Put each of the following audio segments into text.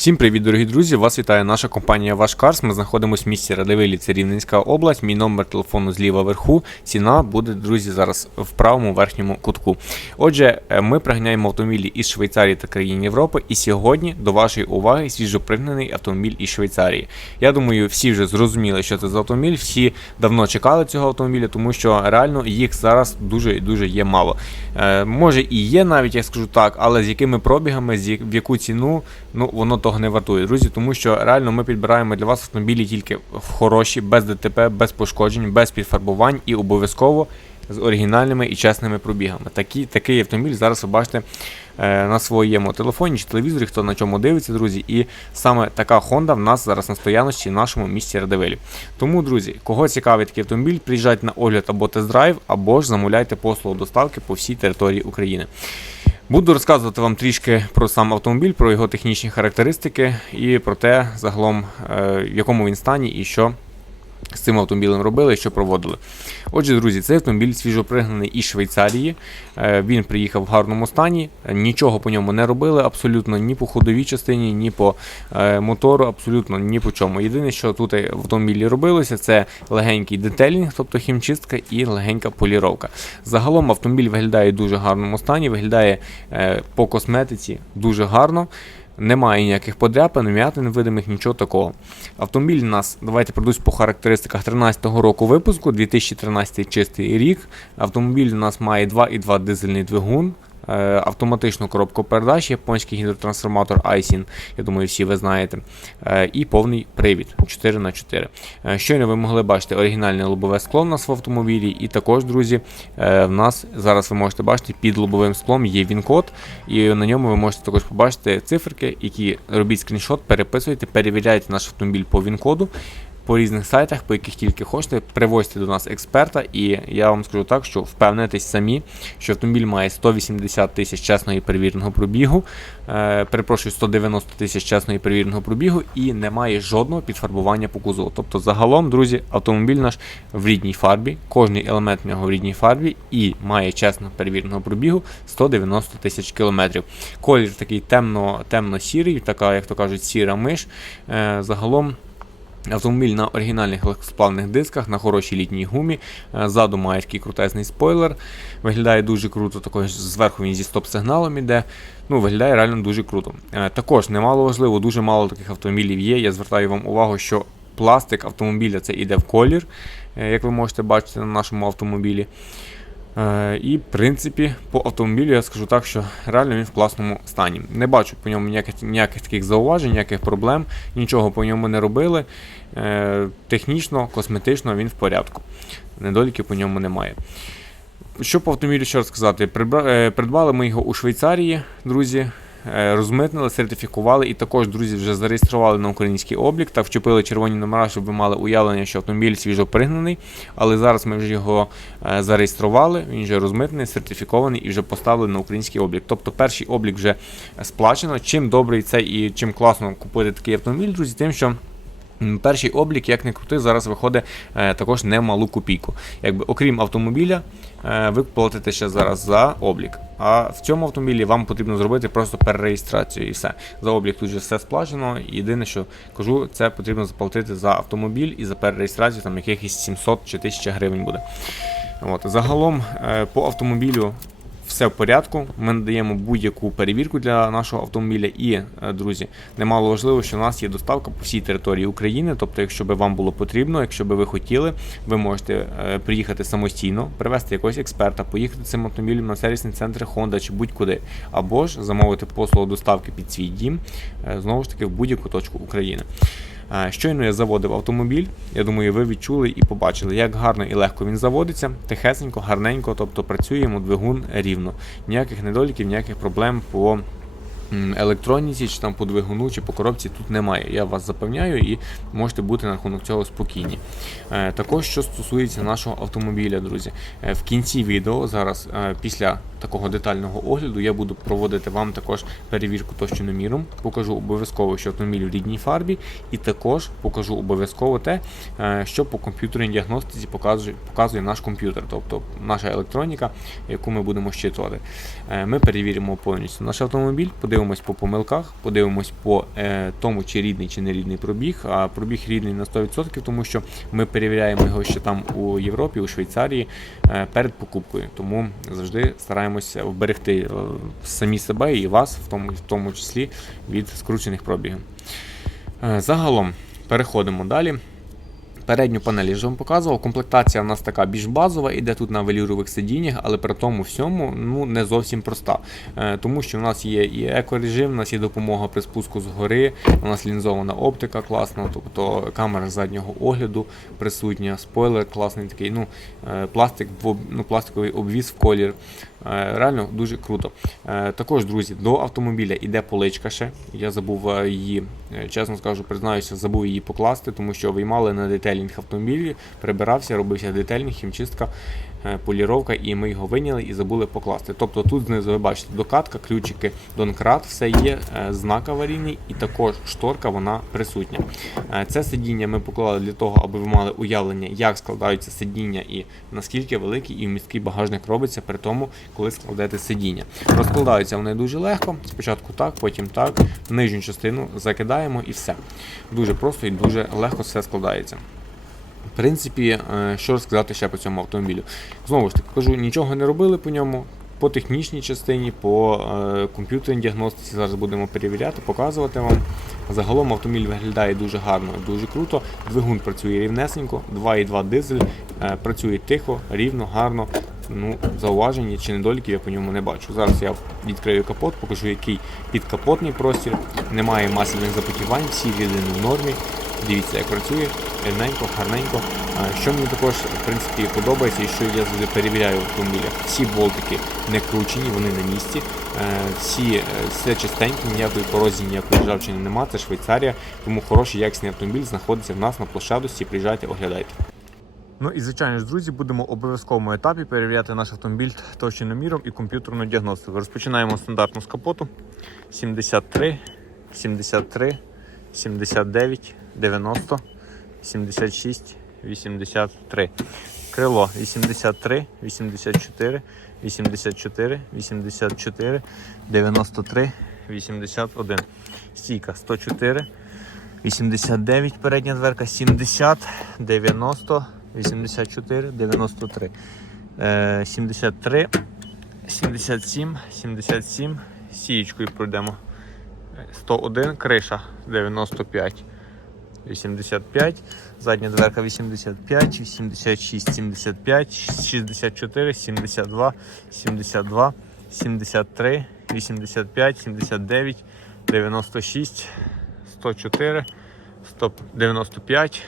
Всім привіт, дорогі друзі! Вас вітає наша компанія Ваш Карс. Ми знаходимося в місті Радивилі, це Рівненська область. Мій номер телефону зліва вверху. Ціна буде, друзі, зараз в правому верхньому кутку. Отже, е, ми приганяємо автомобілі із Швейцарії та країн Європи. І сьогодні до вашої уваги свіжопригнаний автомобіль із Швейцарії. Я думаю, всі вже зрозуміли, що це за автомобіль. Всі давно чекали цього автомобіля, тому що реально їх зараз дуже і дуже є мало. Е, може і є навіть, я скажу так, але з якими пробігами, в яку ціну, ну воно того не вартує, друзі, тому що реально ми підбираємо для вас автомобілі тільки хороші, без ДТП, без пошкоджень, без підфарбувань і обов'язково з оригінальними і чесними пробігами. Такі, такий автомобіль зараз ви бачите е, на своєму телефоні чи телевізорі, хто на чому дивиться, друзі. І саме така Honda в нас зараз на стояночці в нашому місті Радивилі. Тому, друзі, кого цікавить такий автомобіль, приїжджайте на огляд або тест-драйв, або ж замовляйте послугу доставки по всій території України. Буду розказувати вам трішки про сам автомобіль, про його технічні характеристики і про те, загалом, е, в якому він стані і що з цим автомобілем робили що проводили. Отже, друзі, цей автомобіль свіжопригнаний із Швейцарії. Е, Він приїхав в гарному стані, нічого по ньому не робили, абсолютно ні по ходовій частині, ні по е, мотору, абсолютно ні по чому. Єдине, що тут в автомобілі робилося, це легенький детелінг, тобто хімчистка і легенька поліровка. Загалом автомобіль виглядає в дуже гарному стані, виглядає е, по косметиці дуже гарно. Немає ніяких подряпин, м'ятин видимих, нічого такого. Автомобіль у нас, давайте пройдусь по характеристиках 13-го року випуску, 2013 чистий рік. Автомобіль у нас має 2,2 дизельний двигун, автоматичну коробку передач, японський гідротрансформатор Aisin, я думаю, всі ви знаєте, е, і повний привід 4х4. Е, Щойно ви могли бачити оригінальне лобове скло у нас в автомобілі, і також, друзі, е, в нас зараз ви можете бачити під лобовим склом є він-код, і на ньому ви можете також побачити циферки, які робіть скріншот, переписуйте, перевіряйте наш автомобіль по він-коду. По різних сайтах, по яких тільки хочете, привозьте до нас експерта, і я вам скажу так, що впевнитесь самі, що автомобіль має 180 тисяч чесного і перевіреного пробігу, е, перепрошую, 190 тисяч чесного і перевіреного пробігу, і не має жодного підфарбування по кузову. Тобто, загалом, друзі, автомобіль наш в рідній фарбі, кожний елемент в нього в рідній фарбі і має чесно перевіреного пробігу 190 тисяч кілометрів. Колір такий темно, темно-сірий, така, як то кажуть, сіра миш. Е, загалом. Автомобіль на оригінальних легкосплавних дисках, на хорошій літній гумі. Е, Ззаду має такий крутезний спойлер. Виглядає дуже круто. Також зверху він зі стоп-сигналом іде. Ну, виглядає реально дуже круто. Е, Також немало важливо, дуже мало таких автомобілів є. Я звертаю вам увагу, що пластик автомобіля це іде в колір, е, як ви можете бачити на нашому автомобілі. Е, І, в принципі, по автомобілю я скажу так, що реально він в класному стані. Не бачу по ньому ніяких, ніяких таких зауважень, ніяких проблем, нічого по ньому не робили. Е, Технічно, косметично він в порядку. Недоліків по ньому немає. Що по автомобілю ще розказати? Придба- е, Придбали ми його у Швейцарії, друзі. Е, Розмитнили, сертифікували і також, друзі, вже зареєстрували на український облік та вчепили червоні номера, щоб ви мали уявлення, що автомобіль свіжопригнаний. Але зараз ми вже його е, зареєстрували, він вже розмитнений, сертифікований і вже поставлений на український облік. Тобто перший облік вже сплачено. Чим добрий це і чим класно купити такий автомобіль, друзі, тим, що. Перший облік, як не крути, зараз виходить е, також не в малу копійку. Якби окрім автомобіля, е, ви платите ще зараз за облік. А в цьому автомобілі вам потрібно зробити просто перереєстрацію і все. За облік тут же все сплачено. Єдине, що кажу, це потрібно заплатити за автомобіль і за перереєстрацію там якихось 700 чи 1000 гривень буде. От. Загалом е, по автомобілю все в порядку. Ми надаємо будь-яку перевірку для нашого автомобіля. І, е, друзі, немало важливо, що у нас є доставка по всій території України. Тобто, якщо би вам було потрібно, якщо би ви хотіли, ви можете е, приїхати самостійно, привезти якогось експерта, поїхати цим автомобілем на сервісний центр Honda чи будь-куди, або ж замовити послугу доставки під свій дім, е, знову ж таки, в будь-яку точку України. Щойно я заводив автомобіль. Я думаю, ви відчули і побачили, як гарно і легко він заводиться, тихесенько, гарненько, тобто працює йому двигун рівно. Ніяких недоліків, ніяких проблем по електроніці, чи там по двигуну, чи по коробці тут немає. Я вас запевняю і можете бути на рахунок цього спокійні. Е, Також, що стосується нашого автомобіля, друзі, Е, в кінці відео зараз, е, після такого детального огляду я буду проводити вам також перевірку товщиноміром, покажу обов'язково, що автомобіль в рідній фарбі, і також покажу обов'язково те, що по комп'ютерній діагностиці показує, показує наш комп'ютер, тобто наша електроніка, яку ми будемо щитувати. Ми перевіримо повністю наш автомобіль, подивимось по помилках, подивимось по е, тому, чи рідний чи не рідний пробіг. А пробіг рідний на 100%, тому що ми перевіряємо його ще там у Європі, у Швейцарії е, перед покупкою. Тому завжди стараємося вберегти е, самі себе і вас, в тому, в тому числі від скручених пробігів. Е, Загалом переходимо далі. Передню панель я вже вам показував. Комплектація у нас така більш базова, іде тут на велюрових сидіннях, але при тому всьому ну, не зовсім проста. Е, тому що в нас є і екорежим, у нас є допомога при спуску з гори, у нас лінзована оптика класна, тобто камера заднього огляду присутня, спойлер класний такий, ну, е, пластик, ну, пластиковий обвіз в колір. Е, Реально дуже круто. Е, Також, друзі, до автомобіля йде поличка ще. Я забув е, її, чесно скажу, признаюся, забув її покласти, тому що виймали на детелінг автомобілі, прибирався, робився детельник, хімчистка, поліровка, і ми його виняли і забули покласти. Тобто тут знизу ви бачите докатка, ключики, донкрат, все є, е, знак аварійний і також шторка вона присутня. Е, Це сидіння ми поклали для того, аби ви мали уявлення, як складаються сидіння і наскільки великий і міський багажник робиться при тому, коли складаєте сидіння. Розкладаються вони дуже легко. Спочатку так, потім так. Нижню частину закидаємо і все. Дуже просто і дуже легко все складається. В принципі, е, що розказати ще по цьому автомобілю. Знову ж таки, кажу, нічого не робили по ньому. По технічній частині, по е, комп'ютерній діагностиці зараз будемо перевіряти, показувати вам. Загалом автомобіль виглядає дуже гарно, дуже круто. Двигун працює рівнесенько, 2,2 дизель, е, працює тихо, рівно, гарно. Ну, зауважень чи недоліків я по ньому не бачу. Зараз я відкрию капот, покажу, який підкапотний простір. Немає масляних запотівань, всі рідини в нормі. Дивіться, як працює, рівненько, гарненько. Що мені також в принципі подобається і що я завжди перевіряю в автомобілях. Всі болтики не кручені, вони на місці. Е, Всі е, все чистеньке, ніякої корозії, ніякої ржавчини немає. Це Швейцарія, тому хороший якісний автомобіль знаходиться в нас на площадості. Приїжджайте, оглядайте. Ну і звичайно ж, друзі, будемо в обов'язковому етапі перевіряти наш автомобіль товщиноміром і комп'ютерну діагностику. Розпочинаємо стандартно з капоту 73, 73, 79, 90, 76, 83. Крило 83, 84, 84, 84, 93, 81. Стійка 104, 89 передня дверка, 70, 90, 84, 93, е, 73, 77, 77, сієчкою пройдемо. 101, криша 95, 85, задня дверка 85, 86, 75, 64, 72, 72, 73, 85, 79, 96, 104, 195,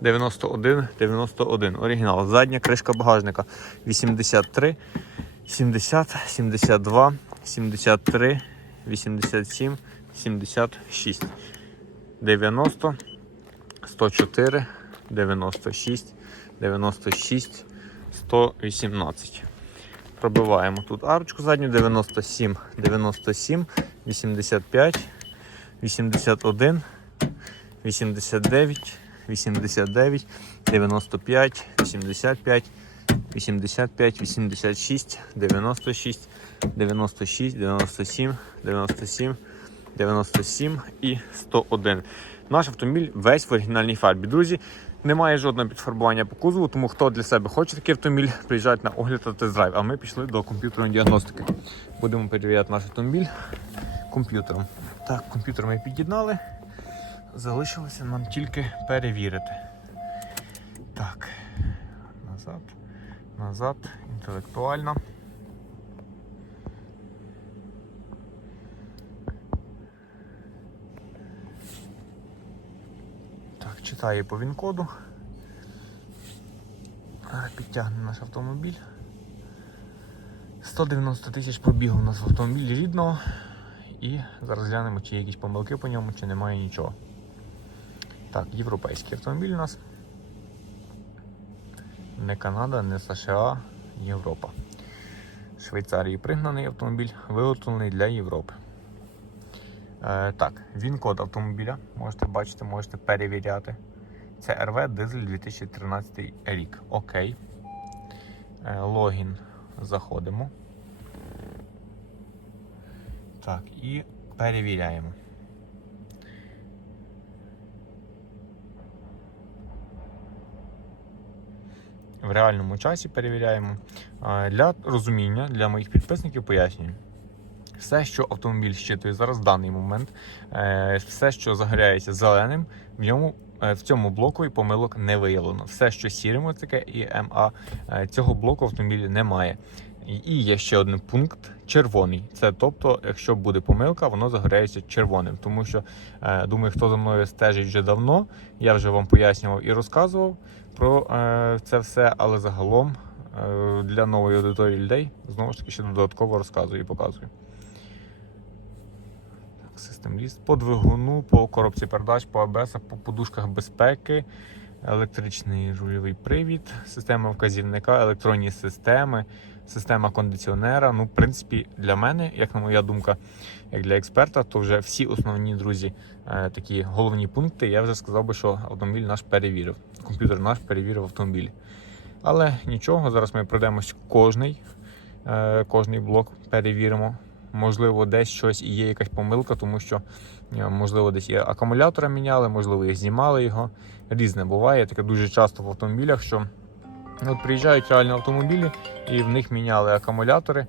91, 91. Оригінал. Задня кришка багажника 83, 70, 72, 73, 87, 76, 90, 104, 96, 96, 118. Пробиваємо тут арочку задню 97, 97, 85, 81, 89, 89, 95, 85, 85, 86, 96, 96, 97, 97, 97 і 101. Наш автомобіль весь в оригінальній фарбі. Друзі, немає жодного підфарбування по кузову, тому хто для себе хоче такий автомобіль, приїжджайте на огляд та тест-драйв. А ми пішли до комп'ютерної діагностики. Будемо перевіряти наш автомобіль комп'ютером. Так, комп'ютер ми під'єднали. Залишилося нам тільки перевірити. Так, назад, назад, інтелектуально. Так, читає по він-коду. А, Підтягне наш автомобіль. 190 тисяч пробігу у нас в автомобілі рідного. І зараз глянемо, чи є якісь помилки по ньому, чи немає нічого. Так, європейський автомобіль у нас. Не Канада, не США, Європа. Швейцарії пригнаний автомобіль, виготовлений для Європи. Е, так, він код автомобіля. Можете бачити, можете перевіряти. Це РВ дизель 2013 рік. Окей. Е, логін. Заходимо. Так, і перевіряємо. В реальному часі перевіряємо. Для розуміння, для моїх підписників пояснюю. Все, що автомобіль щитує зараз в даний момент, е, все, що загоряється зеленим, в ньому е, в цьому блоку і помилок не виявлено. Все, що сірим, таке і МА, е, цього блоку автомобілі немає. І- є ще один пункт червоний. Це тобто, якщо буде помилка, воно загоряється червоним. Тому що думаю, хто за мною стежить вже давно, я вже вам пояснював і розказував про це все, але загалом для нової аудиторії людей знову ж таки ще додатково розказую і показую. Систем ліст по двигуну, по коробці передач, по АБС, по подушках безпеки, електричний рульовий привід, система вказівника, електронні системи, система кондиціонера. Ну, в принципі, для мене, як на моя думка, як для експерта, то вже всі основні друзі, е, такі головні пункти, я вже сказав би, що автомобіль наш перевірив. Комп'ютер наш перевірив автомобіль. Але нічого, зараз ми пройдемось кожний, е, кожний блок перевіримо. Можливо, десь щось і є якась помилка, тому що е, можливо десь і акумулятора міняли, можливо, їх знімали його. Різне буває. Таке дуже часто в автомобілях, що от приїжджають реально автомобілі і в них міняли акумулятори.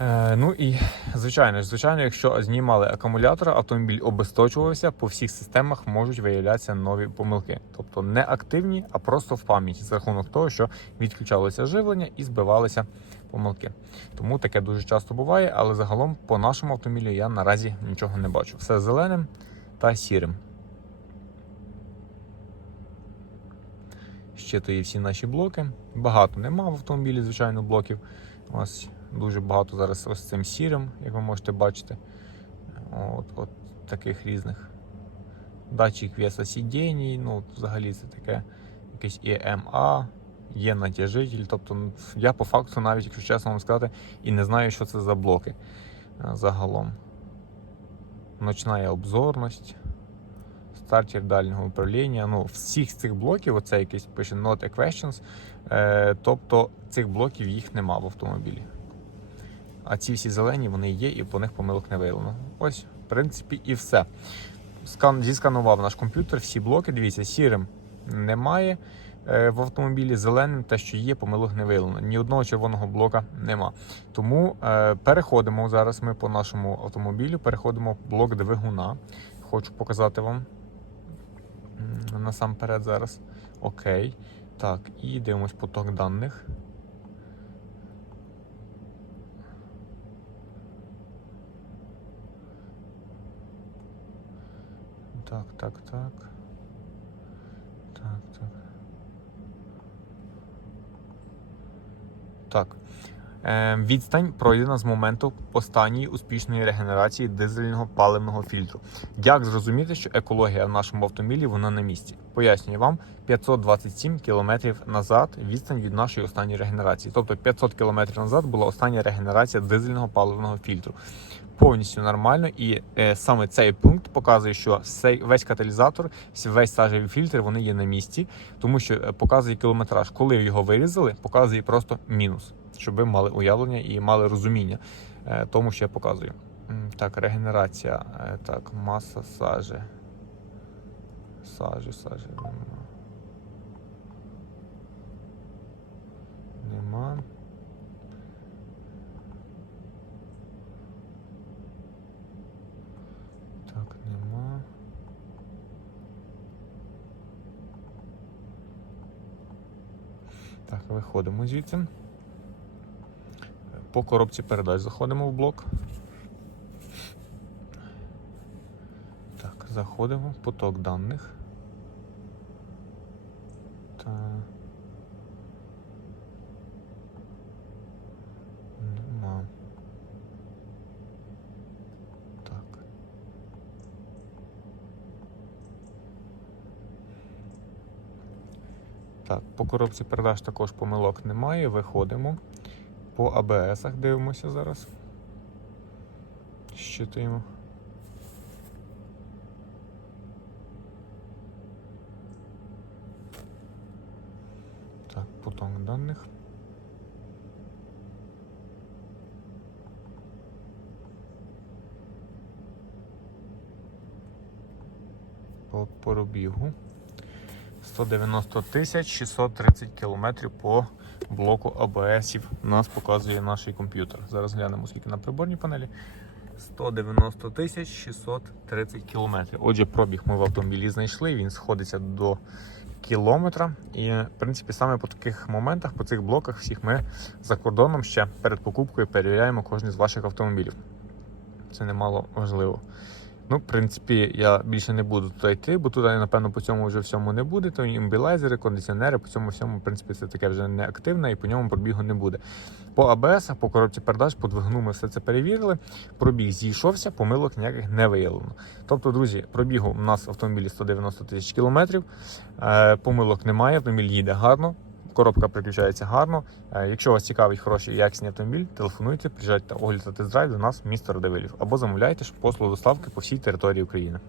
Е, ну і звичайно, звичайно, якщо знімали акумулятор, автомобіль обесточувався, по всіх системах можуть виявлятися нові помилки. Тобто не активні, а просто в пам'яті за рахунок того, що відключалося живлення і збивалися помилки. Тому таке дуже часто буває, але загалом по нашому автомобілю я наразі нічого не бачу. Все зеленим та сірим. Щитує всі наші блоки. Багато нема в автомобілі, звичайно, блоків. Ось дуже багато зараз ось цим сірим, як ви можете бачити. От, от таких різних. Датчик веса сидінь, ну взагалі це таке якесь EMA, є натяжитель. Тобто ну, я по факту, навіть, якщо чесно вам сказати, і не знаю, що це за блоки е, загалом. Ночна обзорність, стартер дальнього управління. Ну, всіх цих блоків, оце якийсь пише Not a questions, е, тобто цих блоків їх нема в автомобілі. А ці всі зелені вони є і по них помилок не виявлено. Ось, в принципі, і все. Скан, зісканував наш комп'ютер, всі блоки. Дивіться, сірим немає е, в автомобілі, зеленим те, що є, помилок не виявлено. Ні одного червоного блока нема. Тому е, переходимо зараз. Ми по нашому автомобілю переходимо в блок двигуна. Хочу показати вам насамперед зараз. Окей. Так, і дивимось поток даних. Так, так, так. Так, так. Так. Е, відстань пройдена з моменту останньої успішної регенерації дизельного паливного фільтру. Як зрозуміти, що екологія в нашому автомобілі вона на місці? Пояснюю вам 527 кілометрів назад відстань від нашої останньої регенерації. Тобто 500 кілометрів назад була остання регенерація дизельного паливного фільтру. Повністю нормально, і е, саме цей пункт показує, що весь каталізатор, весь сажевий фільтр вони є на місці, тому що е, показує кілометраж. Коли його вирізали, показує просто мінус, щоб ви мали уявлення і мали розуміння е, тому, що я показую. Так, регенерація. е, Так, маса сажі. Сажі, сажі. Нема. Нема. Так, нема. Так, виходимо звідси. По коробці передач заходимо в блок. Так, заходимо, поток даних. Та... Нема. Так. Так, по коробці передач також помилок немає. Виходимо. по АБСах дивимося зараз. Щитуємо. Так, поток даних. По пробігу. 190 тисяч 630 кілометрів по блоку АБСів нас показує наш комп'ютер. Зараз глянемо, скільки на приборній панелі. 190 тисяч 630 кілометрів. Отже, пробіг ми в автомобілі знайшли, він сходиться до кілометра. І, в принципі, саме по таких моментах, по цих блоках всіх ми за кордоном ще перед покупкою перевіряємо кожен з ваших автомобілів. Це немало важливо. Ну, в принципі, я більше не буду туди йти, бо туди, напевно, по цьому вже всьому не буде. То імбілайзери, кондиціонери, по цьому всьому, в принципі, це таке вже не активне і по ньому пробігу не буде. По АБС, по коробці передач, по двигуну ми все це перевірили. Пробіг зійшовся, помилок ніяких не виявлено. Тобто, друзі, пробігу у нас в автомобілі 190 тисяч кілометрів. Е, помилок немає, автомобіль їде гарно. Коробка приключається гарно. Е, Якщо вас цікавить хороший і якісний автомобіль, телефонуйте, приїжджайте огляд та тест-драйв до нас місто Радивилів або замовляйте послугу доставки по всій території України.